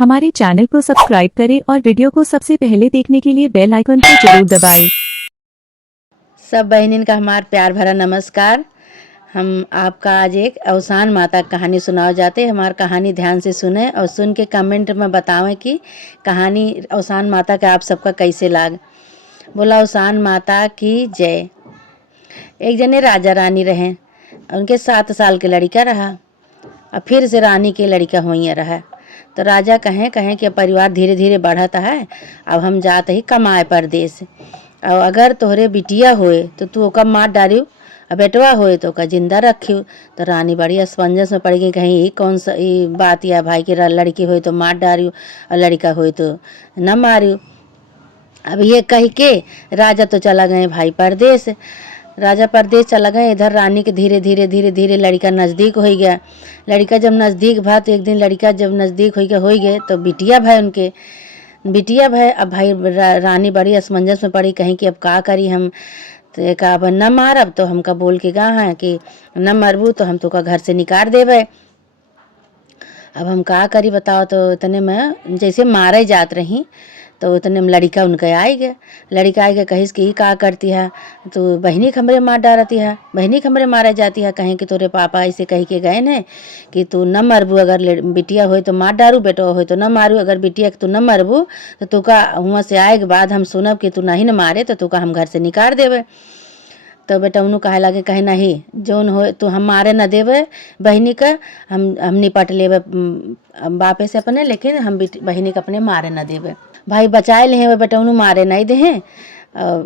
हमारे चैनल को सब्सक्राइब करें और वीडियो को सबसे पहले देखने के लिए बेल आइकन को जरूर दबाएं। सब बहनिन का हमार प्यार भरा नमस्कार। हम आपका आज एक अवसान माता की कहानी सुनाओ जाते। हमार कहानी ध्यान से सुने और सुन के कमेंट में बतावें कि कहानी अवसान माता का आप सबका कैसे लाग। बोला अवसान माता की जय। एक जने राजा रानी रहे, उनके 7 साल के लड़का रहा और फिर से रानी के लड़का हुई रहा। तो राजा कहें कि अब परिवार धीरे धीरे बढ़ता है, अब हम जाते ही कमाए परदेश। और अगर तोहरे बिटिया होए तो तू ओका मार डारियो और बेटवा होए तो ओका जिंदा रखियो। तो रानी बड़ी असमंजस में पड़ गई, कहीं ये कौन सा ये बात या भाई की लड़की होए तो मार डारियो और लड़का होए तो न मारियो। अब ये कह के राजा तो चला गए भाई परदेश। राजा परदेश चला गए, इधर रानी के धीरे धीरे धीरे धीरे लड़का नज़दीक हो गया। लड़का जब नज़दीक भा तो एक दिन लड़का जब नज़दीक हो गए तो बिटिया भाई उनके बिटिया भाई। अब भाई रानी बड़ी असमंजस में पड़ी, कहीं कि अब का करी हम। तो एक अब न मारब तो हमका बोल के गा हैं कि न मरबू तो हम तो का घर से निकाल देवे। अब हम का करी बताओ। तो इतने में जैसे मारे जात रही तो इतने में लड़का उनके आए गए। लड़का आए गए, कहिस कि का करती है तो बहनी खमरे मार डारती है, बहनी खमरे मारे जाती है। कहें कि तोरे पापा ऐसे कह के गए ने कि तू न मरबू, अगर बिटिया हो तो मार डारू, बेटा हो तो न मारू। अगर बिटिया तू न मरबू तो तुका हुआ से आए के बाद हम सुनब कि तू नहीं न मारे तो तुका हम घर से निकाल देवे। तो बेटा उन्होंने कहे लगे, कहे नहीं जौन हो तो हम मारे न देवे बहनी का, हम निपट लेवे बापे से अपने, लेकिन हम बहनी का अपने मारे न देवे। भाई बचाए ले बेटा उन्होंने मारे नहीं दे,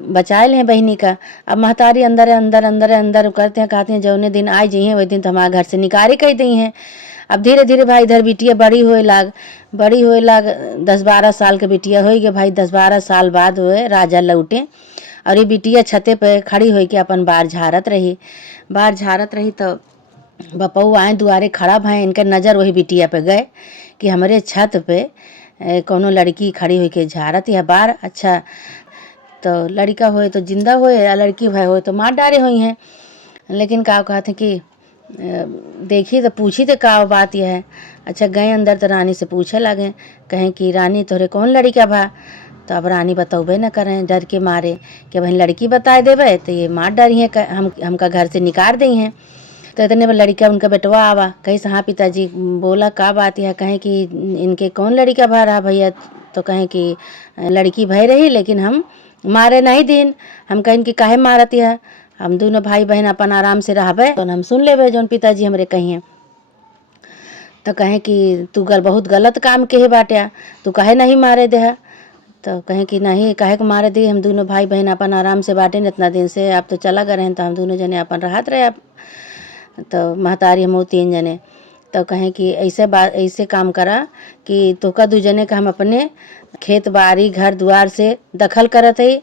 बचाए ले बहनी का। अब महतारी अंदर अंदर अंदर अंदर करते हैं, कहते हैं जौने दिन आए जी हैं वही दिन तो हमारे घर से निकारे कह दी हैं। अब धीरे धीरे भाई इधर बिटिया बड़ी होए लाग 10-12 साल के बिटिया हो गए। भाई 10-12 साल बाद हुए राजा लौटे और ये बिटिया छते पे खड़ी हो के अपन बार झाड़त रही। तो बपऊ आए दुआरे खड़ा भाई, इनके नज़र वही बिटिया पे गए कि हमारे छत पे कोनो लड़की खड़ी हुई के झाड़त या बार। अच्छा तो लड़का होए तो जिंदा होए या लड़की भाई होए तो मार डारे हुई हैं। लेकिन का कहते कि देखी तो पूछी तो का बात यह है। अच्छा गए अंदर तो रानी से पूछे लगे, कहें कि रानी तोरे कौन लड़का भा। तो अब रानी बतौबे न करें डर के मारे कि बहन लड़की बताए देवे तो ये मार डरी है, हमका घर से निकाल दी हैं। तो इतने में लड़का उनका बेटवा आवा, कहीं से हाँ पिताजी। बोला का बात है, कहें कि इनके कौन लड़का भा रहा भैया। तो कहें कि लड़की भय रही लेकिन हम मारे नहीं दिन। हम कहें कि काहे मारती है, हम दोनों भाई बहन अपन आराम से रहबे तो हम सुन लेबे जौन पिताजी हमरे कहिए। तो कहें कि तू बहुत गलत काम के है बाटे, तू काहे नहीं मारे दे है। तो कहें कि नहीं काहे को मारे दी, हम दोनों भाई बहन अपन आराम से बाटे न इतना दिन से, आप तो चला गए हैं तो हम दोनों जने अपन राहत रहे। आप तो महतारी हम 3 जने। तो कहें कि ऐसे काम करा कि तोका 2 जने का हम अपने खेत बाड़ी घर द्वार से दखल करत है,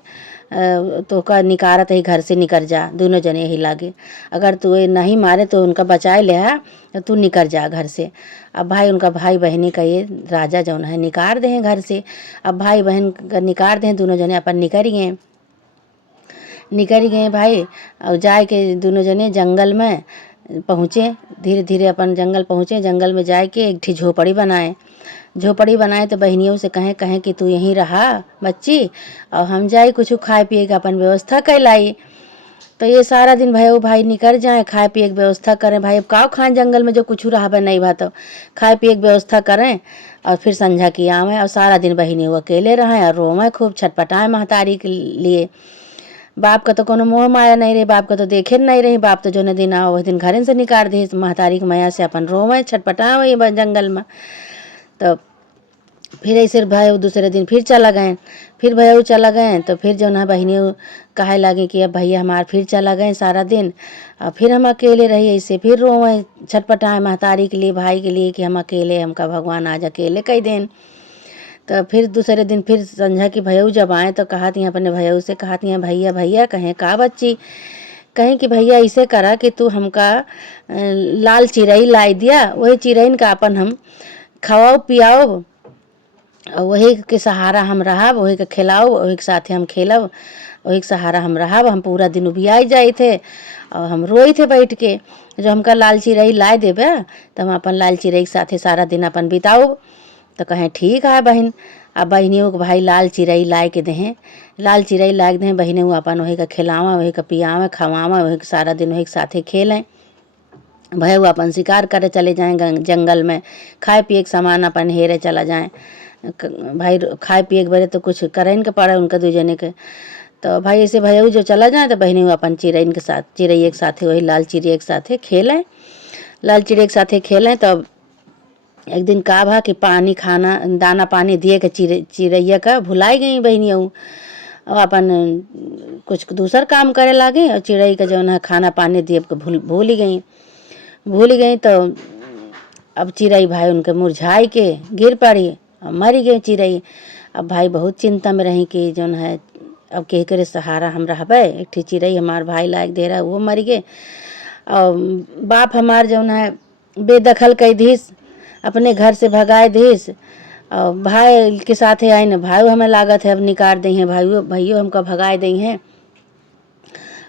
तोका निकारत है घर से निकल जा, दोनों जने यही लागे। अगर तू नहीं मारे तो उनका बचाए ले तो तू निकल जा घर से। अब भाई उनका भाई बहनी का ये राजा जौन है निकाल दे घर से। अब भाई बहन का निकाल दे, दोनों जने अपन निकल गए भाई। और जाए के दोनों जने जंगल में पहुँचे, धीरे धीरे अपन जंगल पहुँचे। जंगल में जाए के एक ठी झोपड़ी बनाए तो बहनियों से कहें कि तू यहीं रहा बच्ची और हम जाए कुछ खाए पिए का अपन व्यवस्था कैलाई। तो ये सारा दिन भाई निकल जाए खाए पिए की व्यवस्था करें। भाई अब का खाएं जंगल में जो कुछ रहा नहीं भा, तो खाए पिए की व्यवस्था करें और फिर संझा की आवें। और सारा दिन बहनी वो अकेले रहें और रोवें खूब छटपटाएं महतारी के लिए। बाप का तो कोनो मोह माया नहीं रही, बाप का तो देखे नहीं रही। बाप तो जो न दिन आओ वही दिन घर से निकाल दी महतारी की माया से अपन रोवें छटपटाएं वही जंगल में। तो फिर ऐसे भाई दूसरे दिन फिर चला गए। तो फिर जो ना बहनी कहे लगे कि अब भैया हमार फिर चला गए सारा दिन और फिर हम अकेले रही। ऐसे फिर रोवें छटपटाएं महतारी के लिए भाई के लिए कि हम अकेले, हमका भगवान आज अकेले कई दिन। तो फिर दूसरे दिन फिर संझा की भैया जब आए तो कहती हैं अपने भैया से, कहती हैं भैया कहें का बच्ची। कहें कि भैया ऐसे करा कि तू हमका लाल चिरई लाई दिया, वही चिरईन का अपन हम खवाओ पियाओ और वही के सहारा हम रहब, वही के खिलाओ, वही के साथे हम खेलब, वही के सहारा हम रहब। हम पूरा दिन उबियाई जाए थे और हम रोई थे बैठ के, जो हमका लाल चिरई लाई देबे तो हम अपन लाल चिरई के साथे सारा दिन अपन बिताओ। तो कहें ठीक है बहन। अब बहनियों को भाई लाल चिरई लाए के दें, लाल चिरई लाए के दें बहने वो अपन वही का खिलावा, वही का पियावा, खवावा, वही का सारा दिन वही के साथे खेलें। भाई वो अपन शिकार करे चले जाएं जंगल में, खाए पिए के सामान अपन हेरे चला जाएं। भाई खाए पिए के बड़े तो कुछ करें के पड़े उनका दो जने के। तो भाई ऐसे भैया जो चला जाए तो बहनी अपन चिरई के साथ, चिरई के साथे वही लाल चिड़िया के साथे खेलें, लाल चिड़िया के साथे खेलें। तब एक दिन का भा कि पानी खाना दाना पानी दिए के चिड़ैया का भुलाई गई बहनियाँ। और अपन कुछ दूसर काम करे लागे और चिड़ै का जो है खाना पानी दिए के भूल ही गई। तो अब चिड़ै भाई उनके मुरझाई के गिर पड़ी और मरी गई चिड़ै। अब भाई बहुत चिंता में रही कि जो है अब के करे सहारा हम रहबे, एक ठी चिड़ै हमार भाई लायक दे रहा वो मर गए। और बाप हमार जो है बेदखल कई दीस, अपने घर से भगाए दीस। और भाई के साथ आए न भाई हमें लागत है अब निकाल दी हैं, भाइयों हमको भगाए दी हैं।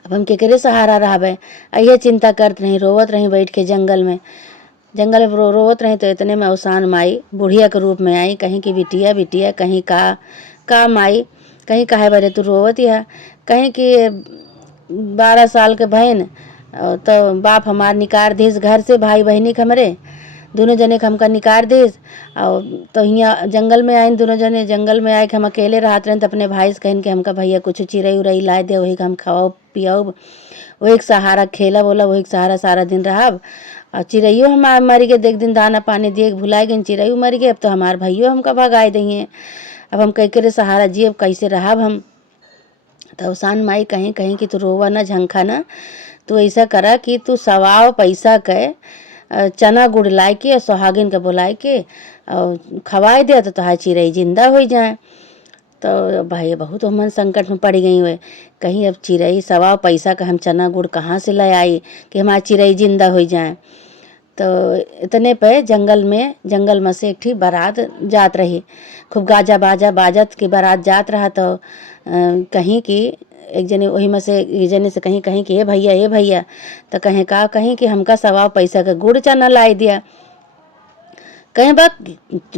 अब हम केकरे सहारा रहबे, यह चिंता करत रही, रोवत रही बैठ के जंगल में रोवत रही। तो इतने में अवसान माई बुढ़िया के रूप में आई, कहीं की बिटिया बिटिया, कहीं का माई, कहीं काहे बरे तू रोवत या, कहीं कि 12 साल के बहन। तो बाप हमार निकाल दीस घर से, भाई बहनी के हमरे दोनों जने के हमका निकाल दीस। और तो यहाँ जंगल में आइन दोनों जने, जंगल में आए के हम अकेले रहत रहे। तो अपने भाई से कहन के हमका भैया कुछ चिरई उरई लाए दे, वही का हम खाओ पियाओ, वही के सहारा खेला बोला, वही के सहारा सारा दिन रहब। और चिड़ैयो हमार मर गए, देख दिन दाना पानी दिए भुलाए गए, चिड़ैयो मर गए। अब तो हमार भैयो हमका भगाए दिए, अब हम कैके सहारा जियब, कैसे रहब हम। तो अवसान माई कहीं कहीं कि तू रोवा ना झंखा ना, तू ऐसा करा कि तू सवाव पैसा के चना गुड़ लाए के और सुहागिन के बुलाए के और खवाए दे तो तुहार चिड़ै जिंदा हो जाए। तो भाई बहुत हम संकट में पड़ गई हुए, कहीं अब चिड़ै सवाव पैसा का हम चना गुड़ कहाँ से ले आई कि हमारी चिड़ै जिंदा हो जाए। तो इतने पे जंगल में से एक ठीक बारात जात रही, खूब गाजा बाजा बाजत की बारात जात रहा। तो कहीं की एक जने वही में से एक जने से कहीं कहीं कि ए भैया, तो कहें का कहीं कि हमका सवा पैसा का गुड़ चना लाई दिया। कहीं बा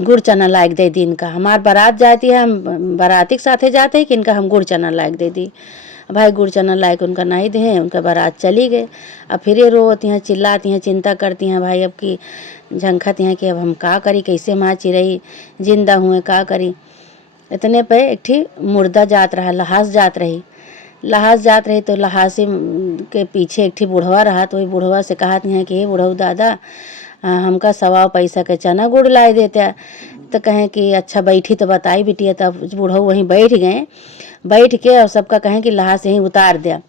गुड़ चना लायक दे दी इनका, हमार बारात जाती है, हम बाराती के साथे जाते हैं कि इनका हम गुड़ चना लायक दे दी। भाई गुड़ चना लायक उनका नहीं दे, उनका बारात चली गए। अब फिर ये रोती हैं चिल्लाती हैं चिंता करती हैं भाई अब की झंखत हैं कि अब हम का करी, कैसे हमार चिड़ै जिंदा हुए का करी। इतने पे एक ठी मुर्दा जात रहा, लहास जात रही। तो लहासी के पीछे एक ठी बुढ़वा रहा। तो वही बुढ़वा से कहती हैं कि हे बुढ़ऊ दादा, हमका सवा पैसा के चना गुड़ लाए देते। तो कहें कि अच्छा बैठी तो बताई बिटिया। तब बुढ़ऊ वहीं बैठ के और सबका कहें कि लहास यहीं उतार दिया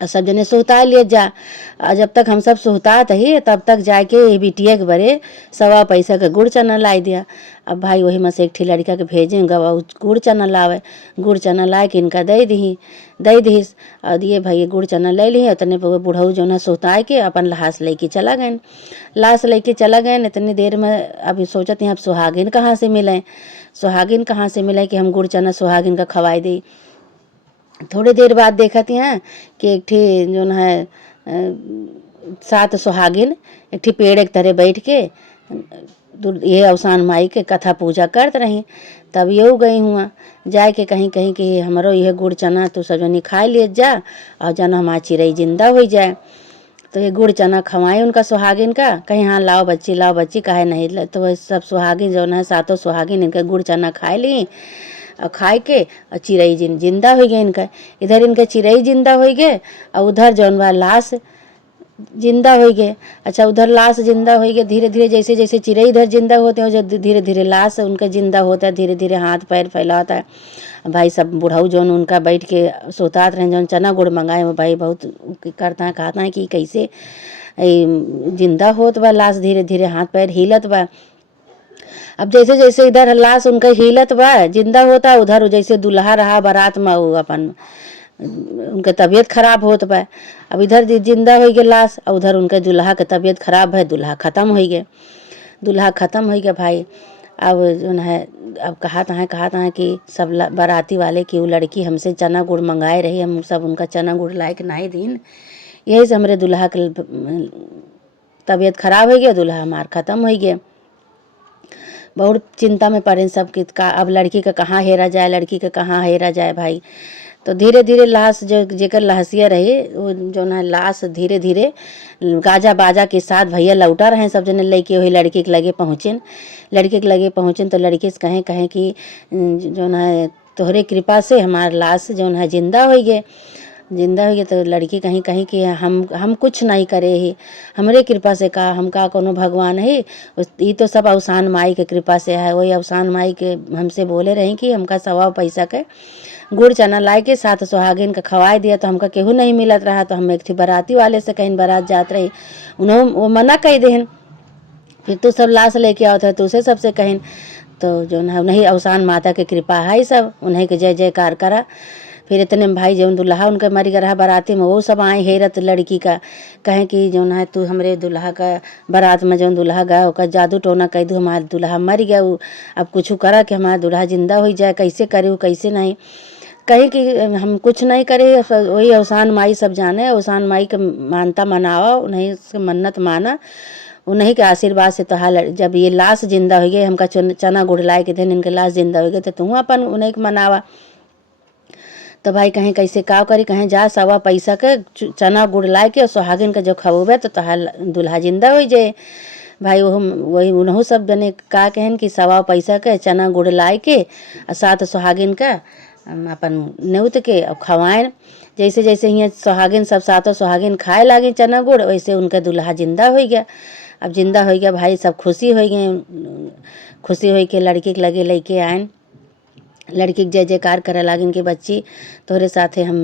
और सब जने सुहता लिए जा। और जब तक हम सब सुहतात ही तब तक जाके बिटिया के बरे सवा पैसा का गुड़ चना लाई दिया। अब भाई वही में से एक ठी लड़का के भेजें गवा गुड़ चना लावे, गुड़ चना लाए के इनका दे दीस और ये भाई गुड़ चना ले ली। उतने पर बुढ़ऊ जो है सुहताए के अपन लाश लेके चला गए। इतनी देर में अभी सोचते हैं अब सुहागिन कहाँ से मिले कि हम गुड़ चना सुहागिन का खवाई दी। थोड़ी देर बाद देखती हैं कि एक ठी जो है 7 सुहागिन एक ठी पेड़ एक तरह बैठ के ये अवसान माई के कथा पूजा करत रही। तब ये गई हुआ जाए के कहीं कहीं कि हमारो यह गुड़ चना तो सब जनी खाए लिए जा और जन हमारी चिड़ै जिंदा हो जाए। तो ये गुड़ चना खवाएं उनका सुहागिन का, कहीं हाँ लाओ बच्ची काहे नहीं। तो वह सब सुहागिन जो है 7 सुहागिन इनका गुड़ चना खाए ली और खाए के और चिड़ै जिंदा हो गए इनका। इधर इनके चिड़ै जिंदा हो गए और उधर जौन बा लाश जिंदा हो गए। अच्छा उधर लाश जिंदा हो गए, धीरे धीरे जैसे जैसे चिड़ै इधर जिंदा होते हैं जो धीरे धीरे लाश उनका जिंदा होता है, धीरे धीरे हाथ पैर फैलाता है। भाई सब बुढ़ऊ जौन उनका बैठ के सोतात रहे जौन चना गुड़ मंगाए वो भाई बहुत कहता है कि कैसे जिंदा होत बा लाश, धीरे धीरे हाथ पैर हिलत बा। अब जैसे जैसे इधर लाश उनका हिलत बा जिंदा होता, उधर जैसे दुल्हा रहा बारात में वो अपन उनका तबीयत खराब होत बा। अब इधर जिंदा हो गए लाश और उधर उनका दुल्हा का तबीयत खराब है, दुल्हा खत्म हो गया भाई। अब जो है अब कहता है कि सब बाराती वाले कि वो लड़की हमसे चना गुड़ मंगाए रही, हम सब उनका चना गुड़ लाए के नहीं दिन, यही से हमारे दुल्हा के तबीयत खराब हो गया, दुल्हा हमार खत्म हो गया। बहुत चिंता में पड़े सब कि का अब लड़की का कहाँ हेरा जाए, लड़की का कहाँ हेरा जाए भाई। तो धीरे धीरे लाश जो जेकर लाशिया रहे वो जो है लाश धीरे धीरे गाजा बाजा के साथ भैया लौटा रहे सब जने लेके वही लड़की के लगे पहुँचेन। लड़के के लगे पहुँचेन तो लड़के से कहें कि जो है तोहरे कृपा से हमार लाश जो है जिंदा हो गए। जिंदा हो गया तो लड़की कहीं कहीं कि हम कुछ नहीं करे ही, हमरे कृपा से का हम का कोनो भगवान है। ये तो सब अवसान माई के कृपा से है। वही अवसान माई के हमसे बोले रही कि हमका 1.25 पैसा के गुड़ चना लाए के साथ सुहागिन का खवाए दिया तो हमका केहू नहीं मिलत रहा। तो हम एक थी बाराती वाले से कहीं बारात जात रही, उन्होंने वो मना कह देहन, फिर तू सब लाश लेके आओ तो तुझसे सबसे कहें। तो जो है उन्हीं अवसान माता के कृपा है सब, उन्हीं के जय जयकार करा। फिर इतने में भाई जौन दुल्हा उनके मरी गया बाराती में वो सब आए हेरत लड़की का, कहें कि जौन है तू हमरे दुल्हा का बारात में जौन दुल्हा गया ओका जादू टोना कह दू हमारा दुल्हा मर गया, अब कुछ करा कि हमारा दुल्हा जिंदा हो जाए, कैसे करे कैसे नहीं। कहे कि हम कुछ नहीं करे, वही अवसान माई सब जाने, अवसान माई के मानता मनावा, उन्हीं से मन्नत माना, उन्हीं के आशीर्वाद से तोहार जब ये लाश जिंदा हो गई हमका चना गुड़ लाए के दिन इनके लाश जिंदा हो गए तो तू अपन उन्हीं के मनावा। तो भाई कहीं कैसे का करी, कहीं जा 1.25 पैसा के चना गुड़ लाए के और सुहागिन के जो खबोबे तो तोहार दुल्हा जिंदा हो जाए। भाई वो वही उन्हों सब जने का कहन कि 1.25 पैसा के चना गुड़ लाए के और साथ सुहागिन का अपन न्योत के और खवाएं। जैसे जैसे यहाँ सुहागिन सब सातों सुहागिन खाए लागे चना गुड़, वैसे उनका दुल्हा जिंदा हो गया। अब जिंदा हो गया भाई सब खुशी हो गए, खुशी हो के लड़की के लगे लेके आए। लड़की के जय जयकार करे लागिन कि बच्ची तोहरे साथे हम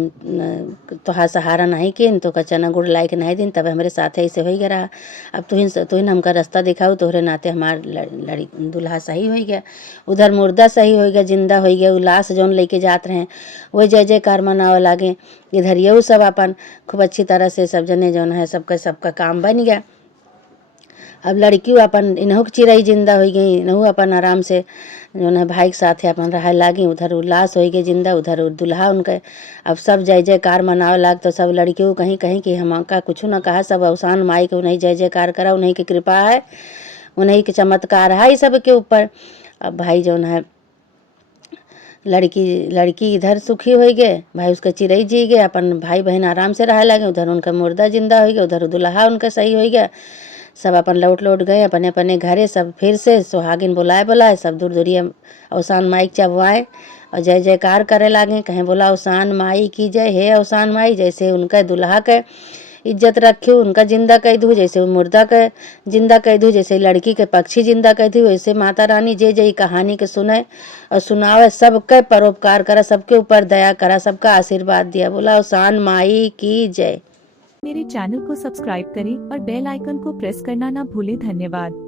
तोहार सहारा नहीं किन तो का चना गुड़ लाए के नहीं दिन, तब हमारे साथे ऐसे हो गया रहा। अब तुहिन हमका रास्ता दिखाऊ, तोहरे नाते हमार लड़ी दुल्हा सही हो गया, उधर मुर्दा सही हो गया, जिंदा हो गया। लाश जौन लेके जात रहे वही जय जयकार मनावे लागे। इधर ये सब अपन खूब अच्छी तरह से सब जने जौन है सबका काम बन गया। अब लड़की अपन इन्हों की चिड़ई जिंदा हो गई, इन्हों अपन आराम से जो है भाई के साथ अपन रह लागी। उधर उल्लास हो गई जिंदा, उधर दुल्हा उनके अब सब जय जयकार मनावे लाग। तो सब लड़कियों कहीं कहीं कि हम का कुछ न कहा, सब अवसान माई के उन्हीं जय जयकार करा, उन्हीं की कृपा है, उन्हीं के चमत्कार है सब के ऊपर। अब भाई जो है लड़की इधर सुखी हो गए, भाई उसका चिड़ई जी गए, अपन भाई बहन आराम से रह लगे। उधर उनका मुर्दा जिंदा हो गया, उधर दुल्हा उनका सही हो गया। सब अपन लौट गए अपने अपने घरे। सब फिर से सुहागिन बुलाए सब दूर दूरिया अवसान माई चबवाए और जय जयकार करे लागे, कहें बोला अवसान माई की जय, हे अवसान माई। जैसे उनका दुल्हा के इज्जत रखियो, उनका जिंदा कह दू, जैसे वो मुर्दा के जिंदा कह दू, जैसे लड़की के पक्षी जिंदा कह दू, वैसे माता रानी जे जे कहानी के सुने और सुनावे सबके परोपकार करा, सबके ऊपर दया करा, सबका आशीर्वाद दिया। बोला अवसान माई की जय। मेरे चैनल को सब्सक्राइब करें और बेल आइकन को प्रेस करना ना भूलें। धन्यवाद।